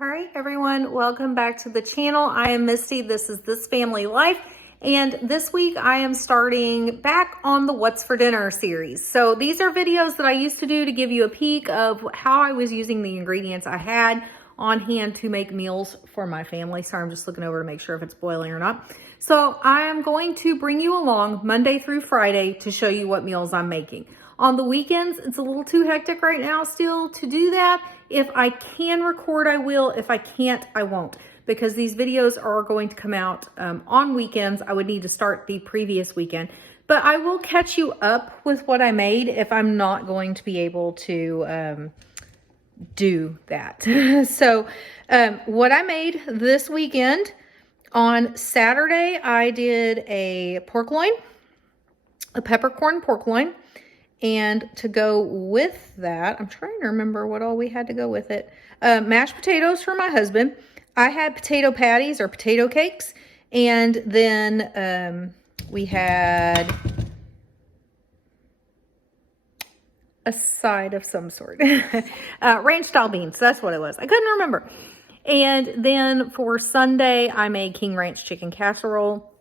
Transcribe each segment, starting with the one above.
All right, everyone, welcome back to the channel. I am Misty. This is This Family Life. And this week I am starting back on the What's for Dinner series. So these are videos that I used to do to give you a peek of how I was using the ingredients I had on hand to make meals for my family. Sorry, I'm just looking over to make sure if it's boiling or not. So I am going to bring you along Monday through Friday to show you what meals I'm making. On the weekends, it's a little too hectic right now still to do that. If I can record, I will. If I can't, I won't. Because these videos are going to come out on weekends. I would need to start the previous weekend. But I will catch you up with what I made if I'm not going to be able to do that. So what I made this weekend, on Saturday, I did a pork loin, a peppercorn pork loin. And to go with that, I'm trying to remember what all we had to go with it. Mashed potatoes for my husband. I had potato patties or potato cakes. And then we had a side of some sort. Ranch style beans, that's what it was. I couldn't remember. And then for Sunday, I made King Ranch chicken casserole.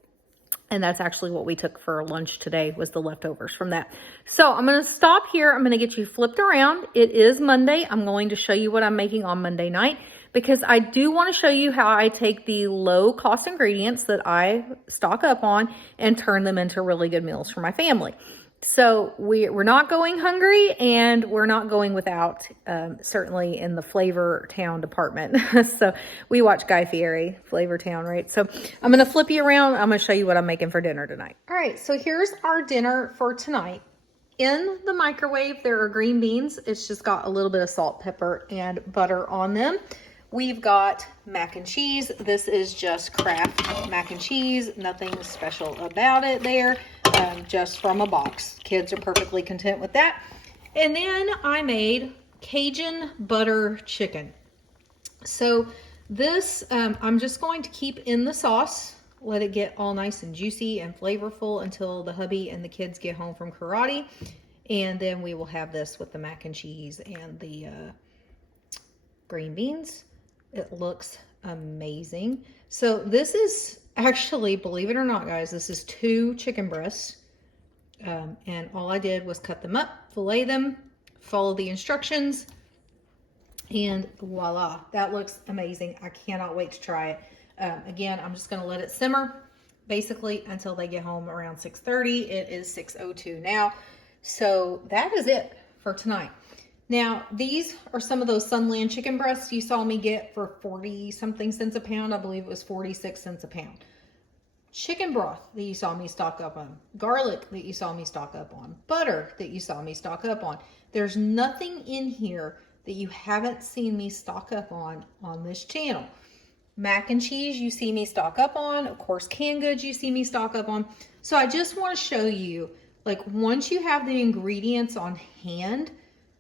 And that's actually what we took for lunch today, was the leftovers from that. So I'm going to stop here. I'm going to get you flipped around. It is Monday. I'm going to show you what I'm making on Monday night, because I do want to show you how I take the low cost ingredients that I stock up on and turn them into really good meals for my family. So we're not going hungry, and we're not going without, certainly in the Flavor Town department. So we watch Guy Fieri, Flavor Town, right? So I'm going to flip you around. I'm going to show you what I'm making for dinner tonight. All right, so here's our dinner for tonight. In the microwave, there are green beans. It's just got a little bit of salt, pepper, and butter on them. We've got mac and cheese. This is just Kraft mac and cheese. Nothing special about it there. Just from a box. Kids are perfectly content with that. And then I made Cajun butter chicken. So this, I'm just going to keep in the sauce. Let it get all nice and juicy and flavorful until the hubby and the kids get home from karate. And then we will have this with the mac and cheese and the green beans. It looks amazing. So this is actually, believe it or not, guys, this is 2 chicken breasts. And all I did was cut them up, fillet them, follow the instructions, and voila, that looks amazing. I cannot wait to try it. Again, I'm just going to let it simmer basically until they get home around 6:30. It is 6:02 now. So that is it for tonight. Now, these are some of those Sunland chicken breasts you saw me get for 40 something cents a pound. I believe it was 46 cents a pound. Chicken broth that you saw me stock up on. Garlic that you saw me stock up on. Butter that you saw me stock up on. There's nothing in here that you haven't seen me stock up on this channel. Mac and cheese you see me stock up on. Of course, canned goods you see me stock up on. So I just want to show you, like, once you have the ingredients on hand,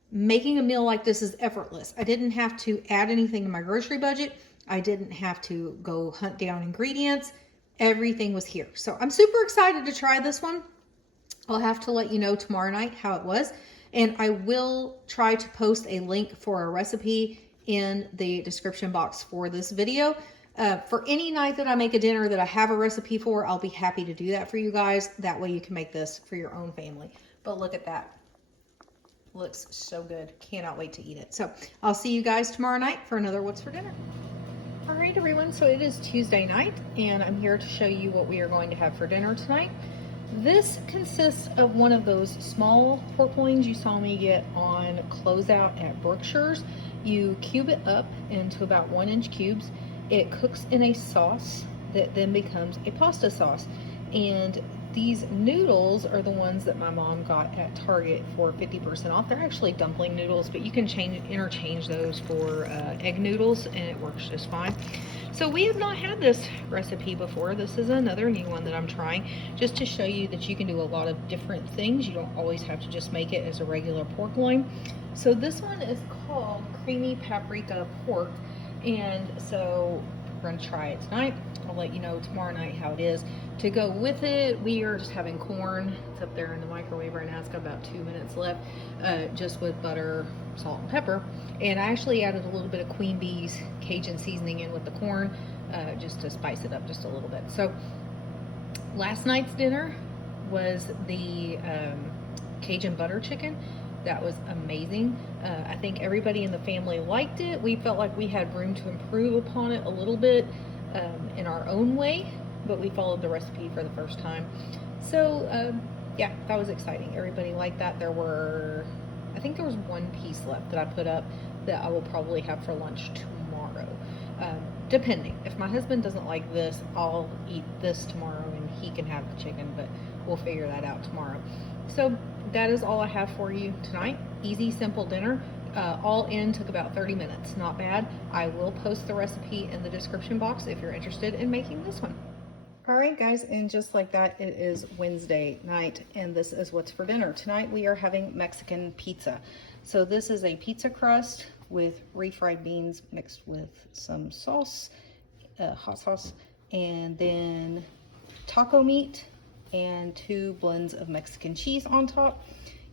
making a meal like this is effortless. I didn't have to add anything to my grocery budget. I didn't have to go hunt down ingredients. Everything was here. So I'm super excited to try this one. I'll have to let you know tomorrow night how it was. And I will try to post a link for a recipe in the description box for this video. For any night that I make a dinner that I have a recipe for, I'll be happy to do that for you guys. That way you can make this for your own family. But look at that. Looks so good. Cannot wait to eat it. So I'll see you guys tomorrow night for another What's for Dinner. All right, everyone. So it is Tuesday night, and I'm here to show you what we are going to have for dinner tonight. This consists of one of those small pork loins you saw me get on closeout at Brookshire's. You cube it up into about 1-inch cubes. It cooks in a sauce that then becomes a pasta sauce. And these noodles are the ones that my mom got at Target for 50% off. They're actually dumpling noodles, but you can interchange those for egg noodles, and it works just fine. So we have not had this recipe before. This is another new one that I'm trying, just to show you that you can do a lot of different things. You don't always have to just make it as a regular pork loin. So this one is called creamy paprika pork, and so we're going to try it tonight. I'll let you know tomorrow night how it is. To go with it, we are just having corn. It's up there in the microwave right now. It's got about 2 minutes left, just with butter, salt, and pepper. And I actually added a little bit of Queen Bee's Cajun seasoning in with the corn, just to spice it up just a little bit. So last night's dinner was the Cajun butter chicken. That was amazing. I think everybody in the family liked it. We felt like we had room to improve upon it a little bit in our own way, but we followed the recipe for the first time. So yeah, that was exciting. Everybody liked that. I think there was one piece left that I put up that I will probably have for lunch tomorrow. Depending. If my husband doesn't like this, I'll eat this tomorrow and he can have the chicken, but we'll figure that out tomorrow. So that is all I have for you tonight. Easy, simple dinner. All in took about 30 minutes. Not bad. I will post the recipe in the description box if you're interested in making this one. All right, guys, and just like that, it is Wednesday night, and this is what's for dinner. Tonight we are having Mexican pizza. So this is a pizza crust with refried beans mixed with some sauce, hot sauce, and then taco meat and 2 blends of Mexican cheese on top.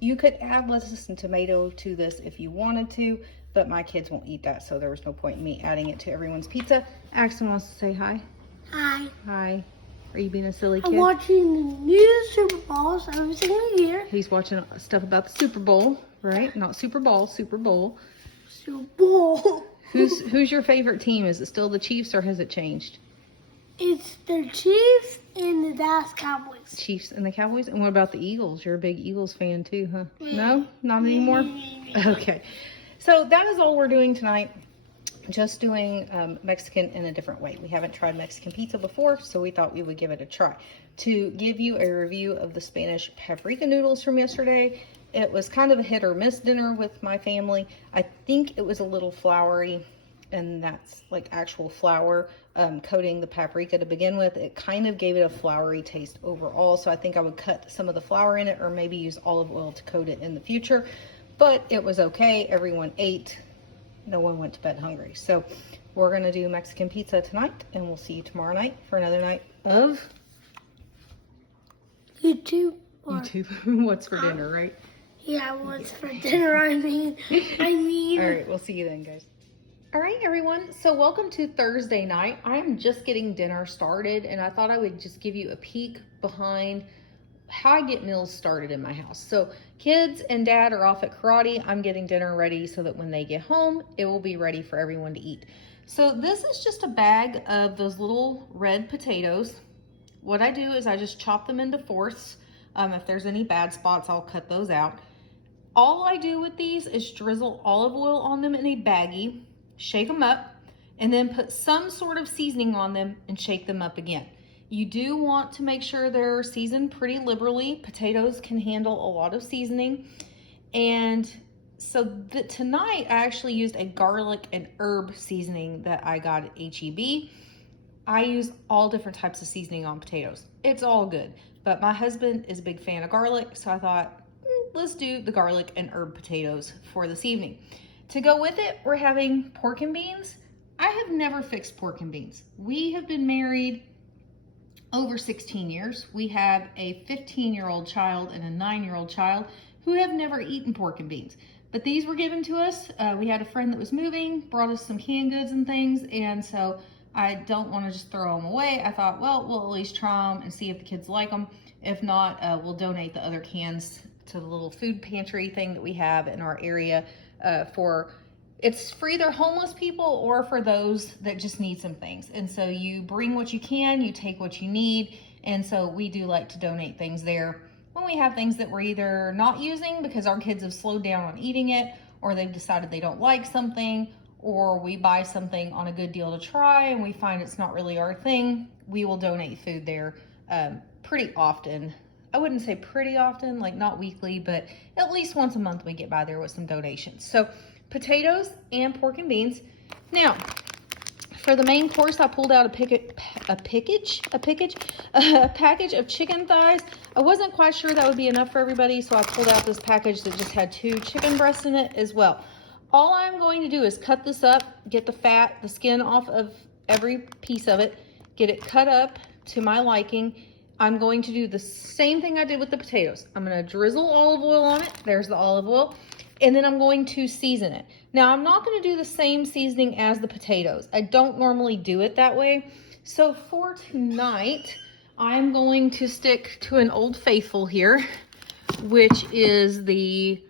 You could add lettuce and tomato to this if you wanted to, but my kids won't eat that, so there was no point in me adding it to everyone's pizza. Axton wants to say hi. Hi. Hi. Are you being a silly kid? I'm watching the new Super Bowls every single year. He's watching stuff about the Super Bowl, right? Not Super Bowl, Super Bowl. Super Bowl. Who's your favorite team? Is it still the Chiefs or has it changed? It's the Chiefs and the Dallas Cowboys. Chiefs and the Cowboys? And what about the Eagles? You're a big Eagles fan too, huh? No? Not anymore? Okay. So that is all we're doing tonight. Just doing Mexican in a different way. We haven't tried Mexican pizza before, so we thought we would give it a try. To give you a review of the Spanish paprika noodles from yesterday, it was kind of a hit or miss dinner with my family. I think it was a little floury, and that's like actual flour coating the paprika to begin with. It kind of gave it a floury taste overall, so I think I would cut some of the flour in it or maybe use olive oil to coat it in the future. But it was okay. Everyone ate. No one went to bed hungry. So we're going to do Mexican pizza tonight, and we'll see you tomorrow night for another night of YouTube. What's for dinner, right? Yeah, what's for dinner, I mean. All right, we'll see you then, guys. All right, everyone. So welcome to Thursday night. I'm just getting dinner started, and I thought I would just give you a peek behind how I get meals started in my house. So kids and dad are off at karate. I'm getting dinner ready so that when they get home, it will be ready for everyone to eat. So this is just a bag of those little red potatoes. What I do is I just chop them into fourths. If there's any bad spots, I'll cut those out. All I do with these is drizzle olive oil on them in a baggie, shake them up, and then put some sort of seasoning on them and shake them up again. You do want to make sure they're seasoned pretty liberally. Potatoes can handle a lot of seasoning. And so tonight I actually used a garlic and herb seasoning that I got at H-E-B. I use all different types of seasoning on potatoes. It's all good. But my husband is a big fan of garlic, so I thought, let's do the garlic and herb potatoes for this evening. To go with it, we're having pork and beans. I have never fixed pork and beans. We have been married over 16 years. We have a 15-year-old child and a 9-year-old child who have never eaten pork and beans. But these were given to us. We had a friend that was moving, brought us some canned goods and things, and so I don't want to just throw them away. I thought, well, we'll at least try them and see if the kids like them. If not, we'll donate the other cans to the little food pantry thing that we have in our area it's for either homeless people or for those that just need some things. And so you bring what you can, you take what you need. And so we do like to donate things there when we have things that we're either not using because our kids have slowed down on eating it, or they've decided they don't like something, or we buy something on a good deal to try and we find it's not really our thing. We will donate food there pretty often. I wouldn't say pretty often, like not weekly, but at least once a month we get by there with some donations. So potatoes and pork and beans. Now, for the main course, I pulled out a package of chicken thighs. I wasn't quite sure that would be enough for everybody, so I pulled out this package that just had 2 chicken breasts in it as well. All I'm going to do is cut this up, get the fat, the skin off of every piece of it, get it cut up to my liking. I'm going to do the same thing I did with the potatoes. I'm going to drizzle olive oil on it. There's the olive oil. And then I'm going to season it. Now, I'm not going to do the same seasoning as the potatoes. I don't normally do it that way. So for tonight, I'm going to stick to an Old Faithful here, which is the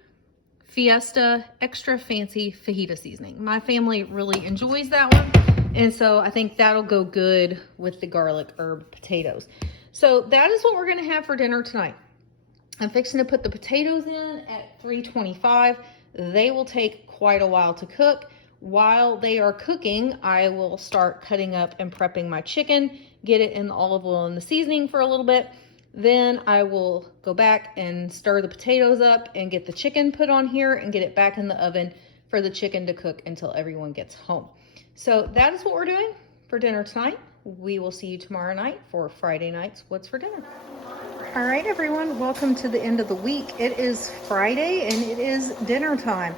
Fiesta Extra Fancy Fajita Seasoning. My family really enjoys that one. And so I think that'll go good with the garlic herb potatoes. So that is what we're going to have for dinner tonight. I'm fixing to put the potatoes in at 325. They will take quite a while to cook. While they are cooking, I will start cutting up and prepping my chicken, get it in the olive oil and the seasoning for a little bit. Then I will go back and stir the potatoes up and get the chicken put on here and get it back in the oven for the chicken to cook until everyone gets home. So that is what we're doing for dinner tonight. We will see you tomorrow night for Friday night's What's for Dinner. All right, everyone, welcome to the end of the week. It is Friday and it is dinner time.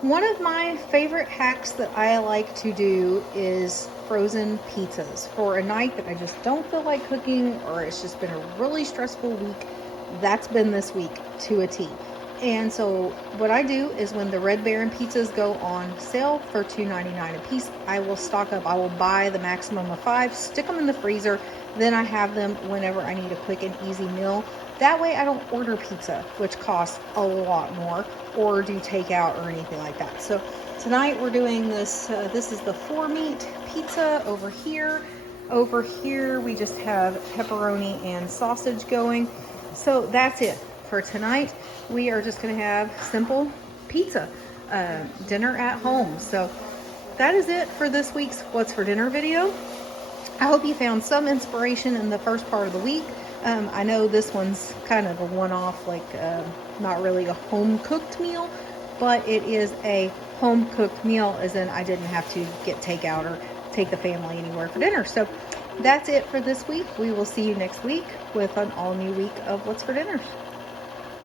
One of my favorite hacks that I like to do is frozen pizzas for a night that I just don't feel like cooking, or it's just been a really stressful week. That's been this week to a T. And so what I do is when the Red Baron pizzas go on sale for $2.99 a piece, I will stock up. I will buy the maximum of 5, stick them in the freezer. Then I have them whenever I need a quick and easy meal. That way I don't order pizza, which costs a lot more, or do takeout or anything like that. So tonight we're doing this. This is the 4-meat pizza over here. Over here we just have pepperoni and sausage going. So that's it for tonight. We are just going to have simple pizza dinner at home. So that is it for this week's What's for Dinner video. I hope you found some inspiration in the first part of the week. I know this one's kind of a one-off, like not really a home-cooked meal, but it is a home-cooked meal, as in I didn't have to get takeout or take the family anywhere for dinner. So that's it for this week. We will see you next week with an all-new week of What's for Dinner.